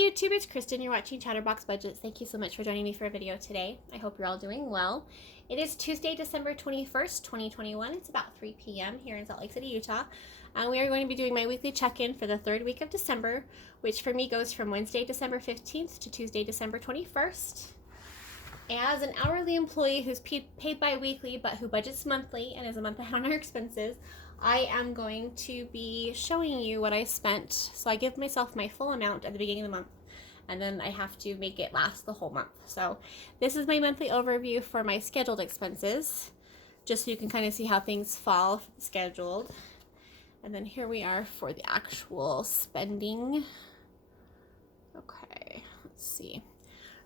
YouTube, it's Kristen. You're watching Chatterbox Budgets. Thank you so much for joining me for a video today. I hope you're all doing well. It is Tuesday, December 21st, 2021. It's about 3 p.m. here in Salt Lake City, Utah. We are going to be doing my weekly check-in for the third week of December, which for me goes from Wednesday, December 15th to Tuesday, December 21st. As an hourly employee who's paid bi-weekly but who budgets monthly and is a month ahead on our expenses, I am going to be showing you what I spent. So I give myself my full amount at the beginning of the month, and then I have to make it last the whole month. So this is my monthly overview for my scheduled expenses, just so you can kind of see how things fall scheduled. And then here we are for the actual spending. Okay, let's see.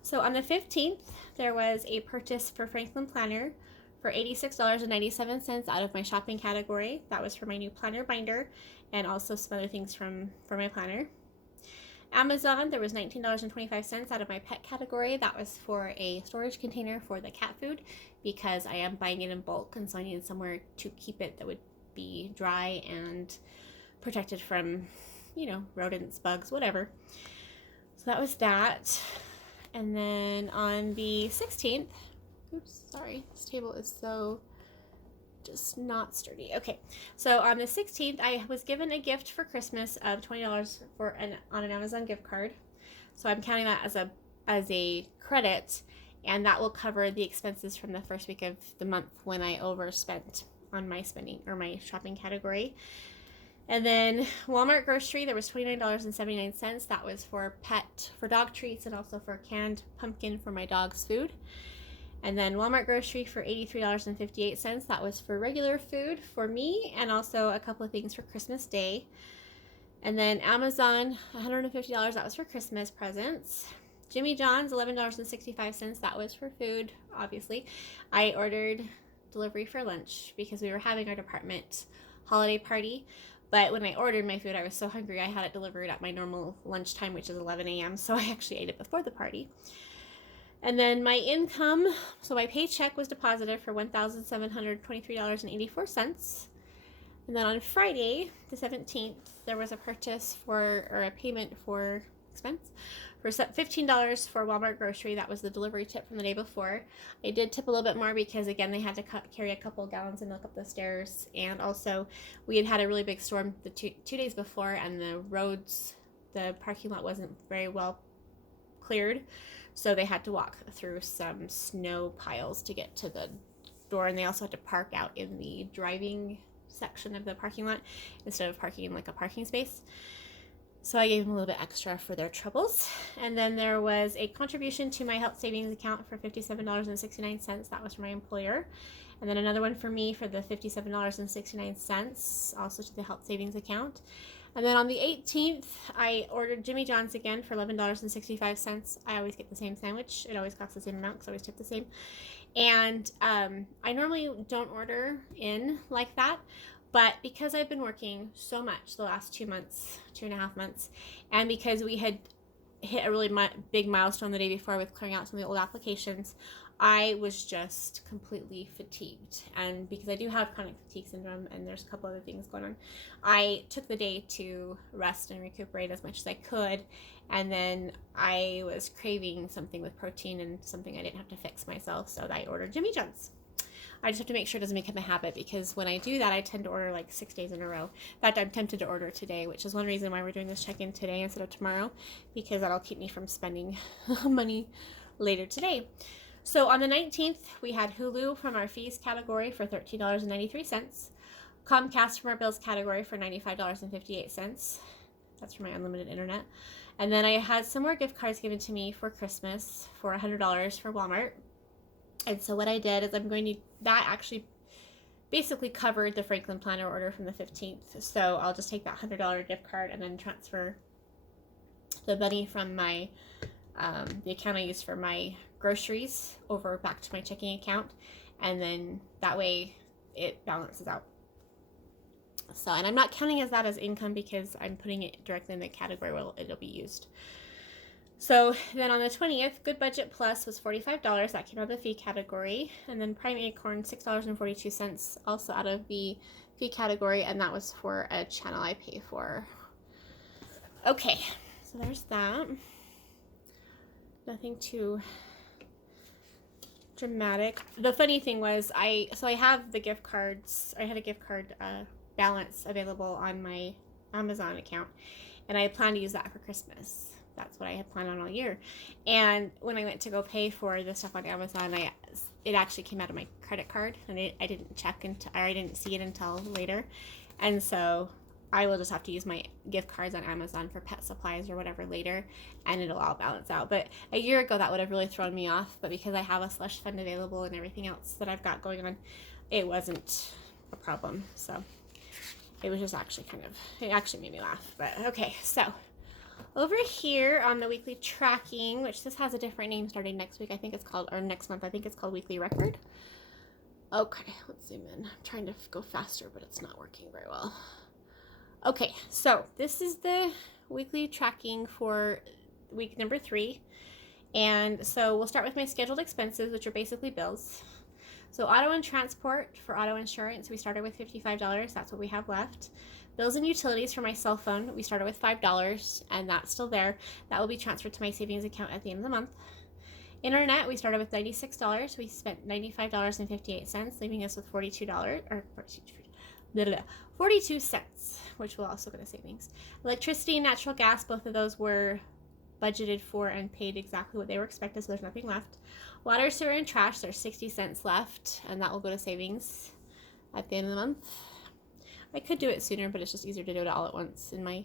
So on the 15th, there was a purchase for Franklin Planner for $86.97 out of my shopping category. That was for my new planner binder and also some other things for my planner. Amazon, there was $19.25 out of my pet category. That was for a storage container for the cat food because I am buying it in bulk, and so I needed somewhere to keep it that would be dry and protected from, you know, rodents, bugs, whatever. So that was that. And then on the 16th, oops, sorry, this table is so just not sturdy. Okay, so on the 16th, I was given a gift for Christmas of $20 on an Amazon gift card. So I'm counting that as a credit, and that will cover the expenses from the first week of the month when I overspent on my spending or my shopping category. And then Walmart grocery, there was $29.79. That was for dog treats and also for canned pumpkin for my dog's food. And then Walmart grocery for $83.58. That was for regular food for me and also a couple of things for Christmas Day. And then Amazon, $150. That was for Christmas presents. Jimmy John's, $11.65. That was for food, obviously. I ordered delivery for lunch because we were having our department holiday party. But when I ordered my food, I was so hungry I had it delivered at my normal lunchtime, which is 11 a.m. So I actually ate it before the party. And then my income, so my paycheck was deposited for $1,723.84. And then on Friday, the 17th, there was a purchase or a payment for expense for $15 for Walmart grocery. That was the delivery tip from the day before. I did tip a little bit more because, again, they had to carry a couple gallons of milk up the stairs, and also we had a really big storm the two days before, and the parking lot wasn't very well cleared, so they had to walk through some snow piles to get to the door, and they also had to park out in the driving section of the parking lot instead of parking in like a parking space. So I gave them a little bit extra for their troubles. And then there was a contribution to my health savings account for $57.69. That was from my employer. And then another one for me for the $57.69, also to the health savings account. And then on the 18th, I ordered Jimmy John's again for $11.65. I always get the same sandwich. It always costs the same amount because I always tip the same. And I normally don't order in like that. But because I've been working so much the last 2.5 months, and because we had hit a really big milestone the day before with clearing out some of the old applications, I was just completely fatigued. And because I do have chronic fatigue syndrome and there's a couple other things going on, I took the day to rest and recuperate as much as I could. And then I was craving something with protein and something I didn't have to fix myself, so I ordered Jimmy John's. I just have to make sure it doesn't become a habit, because when I do that, I tend to order like 6 days in a row. In fact, I'm tempted to order today, which is one reason why we're doing this check-in today instead of tomorrow, because that'll keep me from spending money later today. So on the 19th, we had Hulu from our fees category for $13.93, Comcast from our bills category for $95.58. That's for my unlimited internet. And then I had some more gift cards given to me for Christmas for $100 for Walmart. And so what I did is that actually basically covered the Franklin Planner order from the 15th. So I'll just take that $100 gift card and then transfer the money from my the account I use for my groceries over back to my checking account. And then that way it balances out. So, and I'm not counting that as income because I'm putting it directly in the category where it'll be used. So then on the 20th, Good Budget Plus was $45. That came out of the fee category. And then Prime Acorn, $6.42, also out of the fee category. And that was for a channel I pay for. Okay, so there's that. Nothing too dramatic. The funny thing was I have the gift cards. I had a gift card balance available on my Amazon account, and I plan to use that for Christmas. That's what I had planned on all year. And when I went to go pay for the stuff on Amazon, it actually came out of my credit card, and I didn't check or I didn't see it until later. And so I will just have to use my gift cards on Amazon for pet supplies or whatever later, and it'll all balance out. But a year ago, that would have really thrown me off. But because I have a slush fund available and everything else that I've got going on, it wasn't a problem. So it was just actually it actually made me laugh. But okay, so over here on the weekly tracking, which this has a different name starting next week, I think it's called, or next month, I think it's called Weekly Record. Okay, let's zoom in. I'm trying to go faster, but it's not working very well. Okay, so this is the weekly tracking for week number 3. And so we'll start with my scheduled expenses, which are basically bills. So auto and transport for auto insurance, we started with $55. That's what we have left. Bills and utilities for my cell phone, we started with $5, and that's still there. That will be transferred to my savings account at the end of the month. Internet, we started with $96. We spent $95.58, leaving us with $42, or 42 cents, which will also go to savings. Electricity and natural gas, both of those were budgeted for and paid exactly what they were expected, so there's nothing left. Water, sewer, and trash, there's 60 cents left, and that will go to savings at the end of the month. I could do it sooner, but it's just easier to do it all at once in my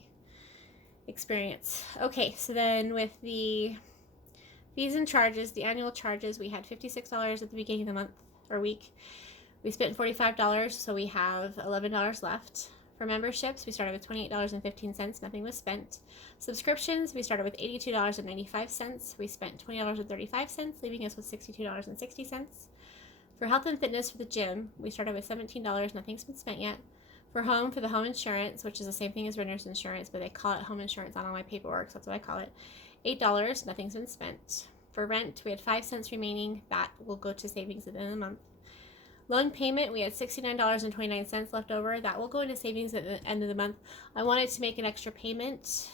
experience. Okay, so then with the fees and charges, the annual charges, we had $56 at the beginning of the month or week. We spent $45, so we have $11 left. For memberships, we started with $28.15, nothing was spent. Subscriptions, we started with $82.95, we spent $20.35, leaving us with $62.60. For health and fitness for the gym, we started with $17, nothing's been spent yet. For the home insurance, which is the same thing as renter's insurance, but they call it home insurance on all my paperwork, so that's what I call it, $8, nothing's been spent. For rent, we had 5 cents remaining, that will go to savings at the end of the month. Loan payment, we had $69.29 left over. That will go into savings at the end of the month. I wanted to make an extra payment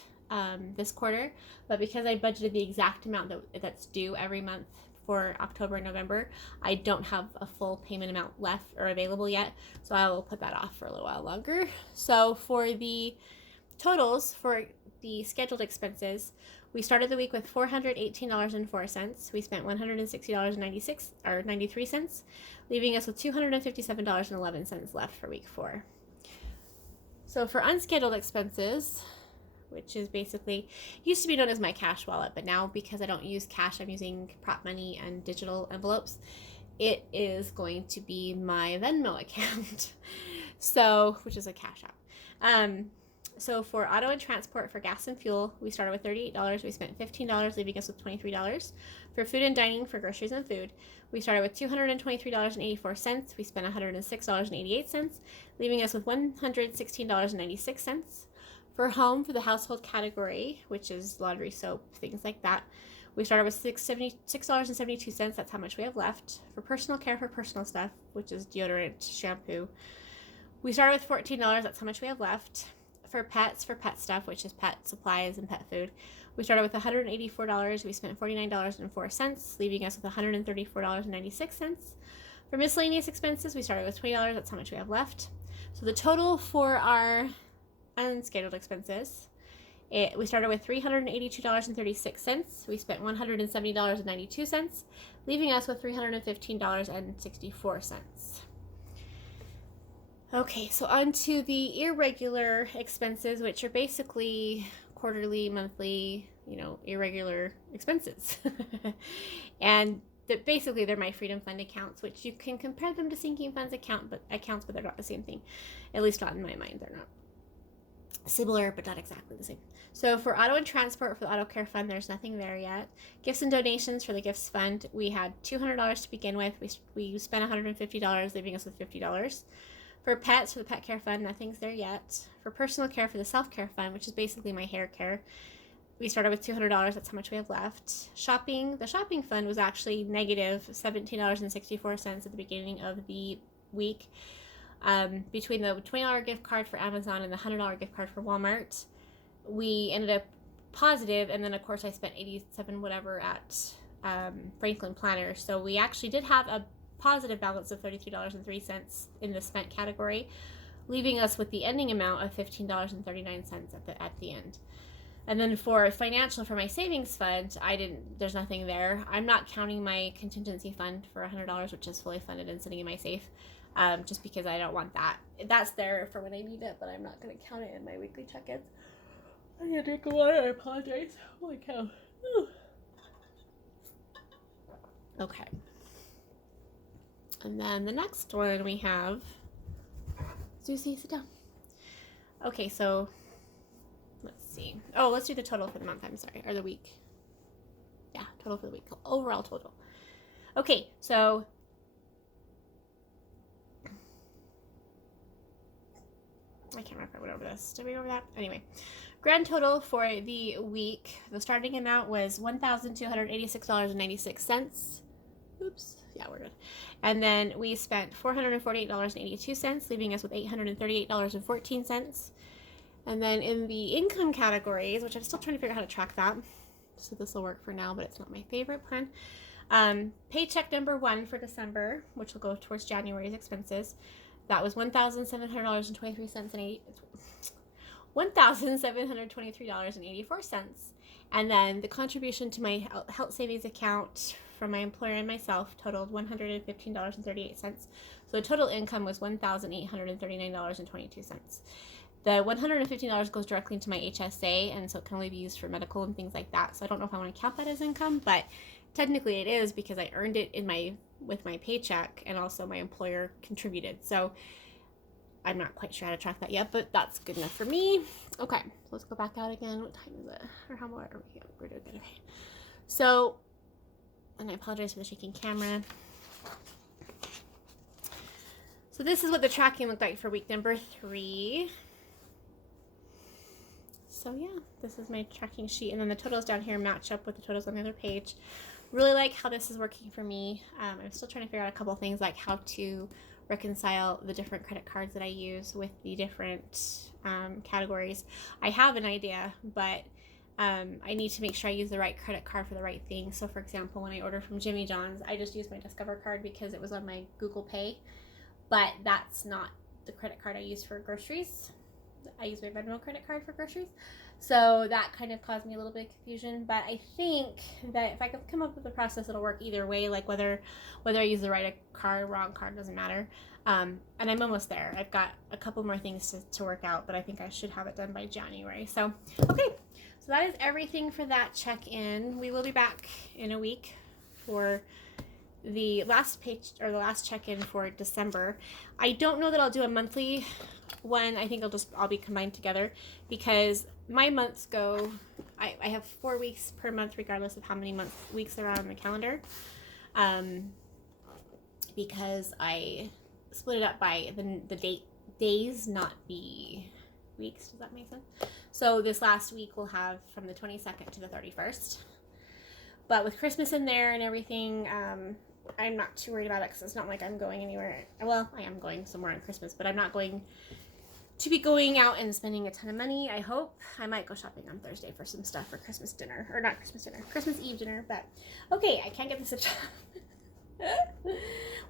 this quarter, but because I budgeted the exact amount that's due every month for October and November, I don't have a full payment amount left or available yet, so I will put that off for a little while longer. So for the totals for the scheduled expenses, we started the week with $418.04. We spent $160.93, leaving us with $257.11 left for week 4. So for unscheduled expenses, which is basically, used to be known as my cash wallet, but now because I don't use cash, I'm using prop money and digital envelopes, it is going to be my Venmo account, so, which is a cash app. So for auto and transport for gas and fuel, we started with $38. We spent $15, leaving us with $23. For food and dining for groceries and food, we started with $223.84. We spent $106.88, leaving us with $116.96. For home, for the household category, which is laundry, soap, things like that, we started with $6.72. That's how much we have left. For personal care, for personal stuff, which is deodorant, shampoo, we started with $14. That's how much we have left. For pets, for pet stuff, which is pet supplies and pet food, we started with $184. We spent $49.04, leaving us with $134.96. For miscellaneous expenses, we started with $20. That's how much we have left. So the total for our unscheduled expenses, we started with $382.36. We spent $170.92, leaving us with $315.64. Okay, so on to the irregular expenses, which are basically quarterly, monthly, irregular expenses. And basically they're my Freedom Fund accounts, which you can compare them to sinking funds accounts, but they're not the same thing. At least not in my mind. They're not similar, but not exactly the same. So for auto and transport for the auto care fund, there's nothing there yet. Gifts and donations for the gifts fund, we had $200 to begin with. We spent $150, leaving us with $50. For pets, for the pet care fund, nothing's there yet. For personal care, for the self-care fund, which is basically my hair care, we started with $200. That's how much we have left. Shopping, the shopping fund was actually negative $17.64 at the beginning of the week. Between the $20 gift card for Amazon and the $100 gift card for Walmart, we ended up positive, and then of course I spent 87 whatever at Franklin Planner. So we actually did have a positive balance of $33.03 in the spent category, leaving us with the ending amount of $15.39 at the end. And then for financial, for my savings fund, there's nothing there. I'm not counting my contingency fund for $100, which is fully funded and sitting in my safe, just because I don't want that. That's there for when I need it, but I'm not going to count it in my weekly check-ins. I need to drink a water. I apologize. Holy cow. Whew. Okay. And then the next one we have, Susie, sit down. Okay, so let's see. Oh, let's do the total for the month. I'm sorry, or the week. Yeah, total for the week. Overall total. Okay, so I can't remember if I went over this. Did we go over that? Anyway, grand total for the week, the starting amount was $1,286.96. Oops. Yeah, we're good. And then we spent $448.82, leaving us with $838.14. And then in the income categories, which I'm still trying to figure out how to track that, so this will work for now, but it's not my favorite plan. Paycheck Number One for December, which will go towards January's expenses. That was $1,723.84. And then the contribution to my health savings account from my employer and myself totaled $115.38. So the total income was $1,839.22. The $115 goes directly into my HSA, and so it can only be used for medical and things like that. So I don't know if I want to count that as income, but technically it is because I earned it with my paycheck, and also my employer contributed. So I'm not quite sure how to track that yet, but that's good enough for me. Okay, let's go back out again. What time is it? Or how much are we? We're doing good. Okay. So, and I apologize for the shaking camera. So this is what the tracking looked like for week number 3. So yeah, this is my tracking sheet, and then the totals down here match up with the totals on the other page. Really like how this is working for me. I'm still trying to figure out a couple of things, like how to reconcile the different credit cards that I use with the different categories. I have an idea, but I need to make sure I use the right credit card for the right thing. So for example, when I order from Jimmy John's, I just use my Discover card because it was on my Google Pay, but that's not the credit card I use for groceries. I use my Venmo credit card for groceries. So that kind of caused me a little bit of confusion, but I think that if I could come up with a process, it'll work either way, like whether I use the right card, wrong card, doesn't matter. And I'm almost there. I've got a couple more things to work out, but I think I should have it done by January. So, okay. So that is everything for that check-in. We will be back in a week for the last page, or the last check-in for December. I don't know that I'll do a monthly one. I think I'll be combined together, because my months go, I have 4 weeks per month regardless of how many weeks there are on the calendar, because I split it up by the days, not the weeks. Does that make sense? So this last week we'll have from the 22nd to the 31st, but with Christmas in there and everything, I'm not too worried about it, because it's not like I'm going anywhere. Well, I am going somewhere on Christmas, but I'm not going to be going out and spending a ton of money. I hope. I might go shopping on Thursday for some stuff for Christmas dinner, or not Christmas dinner, Christmas Eve dinner, but okay, I can't get this up.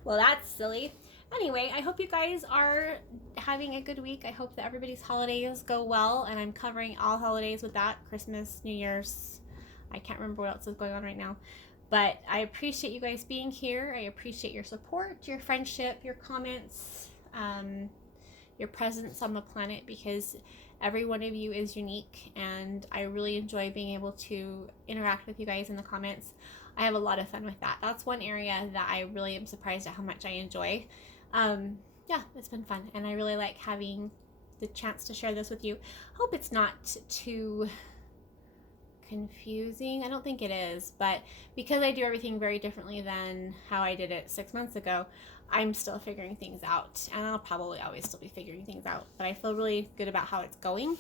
Well, that's silly. Anyway, I hope you guys are having a good week. I hope that everybody's holidays go well, and I'm covering all holidays with that. Christmas, New Year's, I can't remember what else is going on right now. But I appreciate you guys being here. I appreciate your support, your friendship, your comments, your presence on the planet, because every one of you is unique, and I really enjoy being able to interact with you guys in the comments. I have a lot of fun with that. That's one area that I really am surprised at how much I enjoy. Yeah, it's been fun, and I really like having the chance to share this with you. Hope it's not too confusing. I don't think it is, but because I do everything very differently than how I did it 6 months ago, I'm still figuring things out, and I'll probably always still be figuring things out, but I feel really good about how it's going.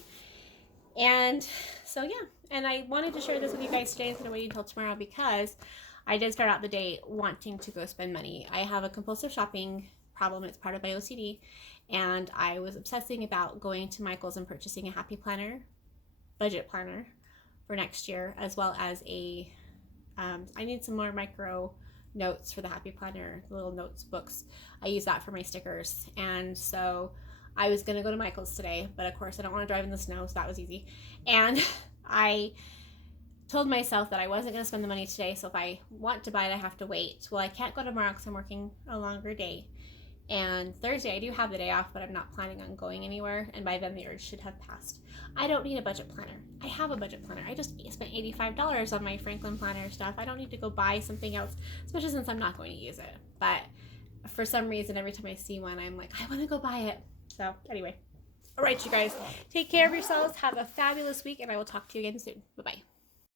And so yeah, and I wanted to share this with you guys today instead of waiting until tomorrow, because I did start out the day wanting to go spend money. I have a compulsive shopping problem. It's part of my OCD, and I was obsessing about going to Michael's and purchasing a happy planner, budget planner, for next year, as well as a, I need some more micro notes for the Happy Planner, the little notes books. I use that for my stickers. And so I was going to go to Michael's today, but of course I don't want to drive in the snow, so that was easy. And I told myself that I wasn't going to spend the money today, so if I want to buy it, I have to wait. Well, I can't go tomorrow because I'm working a longer day. And Thursday, I do have the day off, but I'm not planning on going anywhere, and by then the urge should have passed. I don't need a budget planner. I have a budget planner. I just spent $85 on my Franklin planner stuff. I don't need to go buy something else, especially since I'm not going to use it. But for some reason, every time I see one, I'm like, I want to go buy it. So anyway. All right, you guys, take care of yourselves. Have a fabulous week, and I will talk to you again soon. Bye-bye.